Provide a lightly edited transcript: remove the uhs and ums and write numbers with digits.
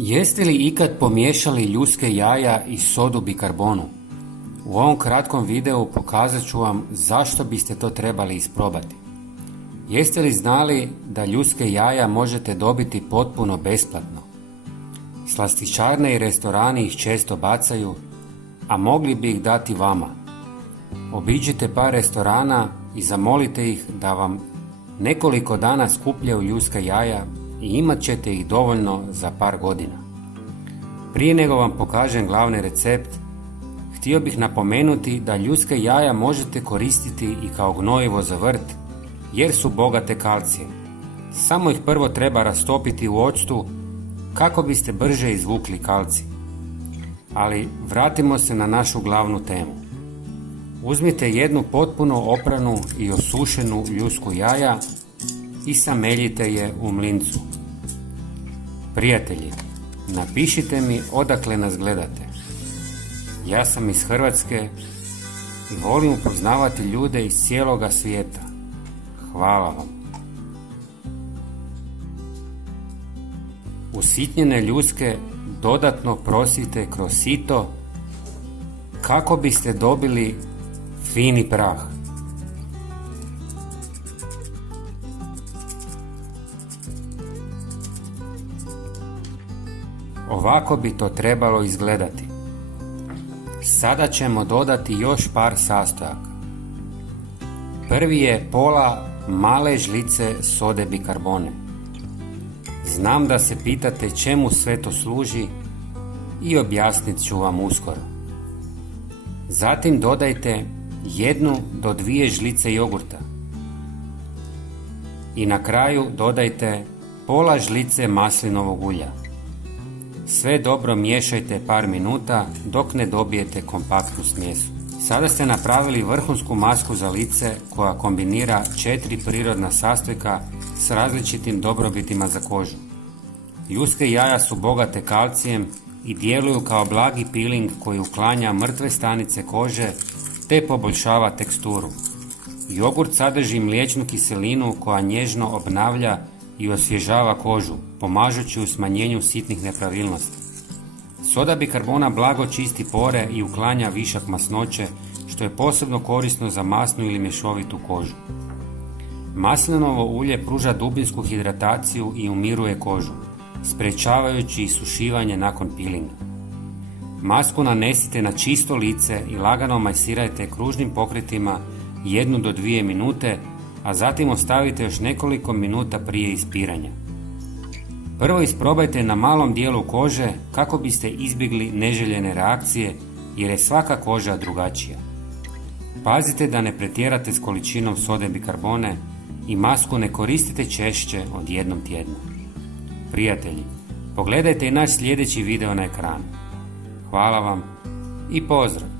Jeste li ikad pomiješali ljudske jaja i sodu bikarbonu? U ovom kratkom videu pokazat ću vam zašto biste to trebali isprobati. Jeste li znali da ljudske jaja možete dobiti potpuno besplatno? Slastičarne i restorani ih često bacaju, a mogli bi ih dati vama. Obiđite par restorana i zamolite ih da vam nekoliko dana skupljaju ljudska jaja i imat ćete ih dovoljno za par godina. Prije nego vam pokažem glavni recept, htio bih napomenuti da ljudska jaja možete koristiti i kao gnojivo za vrt, jer su bogate kalcijem. Samo ih prvo treba rastopiti u octu kako biste brže izvukli kalcij. Ali vratimo se na našu glavnu temu. Uzmite jednu potpuno opranu i osušenu ljusku jaja i sameljite je u mlincu. Prijatelji, napišite mi odakle nas gledate. Ja sam iz Hrvatske i volim upoznavati ljude iz cijeloga svijeta. Hvala vam. Usitnjene ljuske dodatno prosite kroz sito kako biste dobili fini prah. Ovako bi to trebalo izgledati. Sada ćemo dodati još par sastojaka. Prvi je pola male žlice sode bikarbone. Znam da se pitate čemu sve to služi i objasnit ću vam uskoro. Zatim dodajte 1 do 2 žlice jogurta. I na kraju dodajte pola žlice maslinovog ulja. Sve dobro miješajte par minuta dok ne dobijete kompaktnu smjesu. Sada ste napravili vrhunsku masku za lice koja kombinira 4 prirodna sastojka s različitim dobrobitima za kožu. Ljudske jaja su bogate kalcijem i djeluju kao blagi peeling koji uklanja mrtve stanice kože te poboljšava teksturu. Jogurt sadrži mliječnu kiselinu koja nježno obnavlja i osvježava kožu, pomažući u smanjenju sitnih nepravilnosti. Soda bikarbona blago čisti pore i uklanja višak masnoće, što je posebno korisno za masnu ili mješovitu kožu. Maslinovo ulje pruža dubinsku hidrataciju i umiruje kožu, sprečavajući isušivanje nakon peelinga. Masku nanesite na čisto lice i lagano masirajte kružnim pokretima 1 do 2 minute, a zatim ostavite još nekoliko minuta prije ispiranja. Prvo isprobajte na malom dijelu kože kako biste izbjegli neželjene reakcije, jer je svaka koža drugačija. Pazite da ne pretjerate s količinom sode bikarbone i masku ne koristite češće od jednom tjedno. Prijatelji, pogledajte i naš sljedeći video na ekranu. Hvala vam i pozdrav!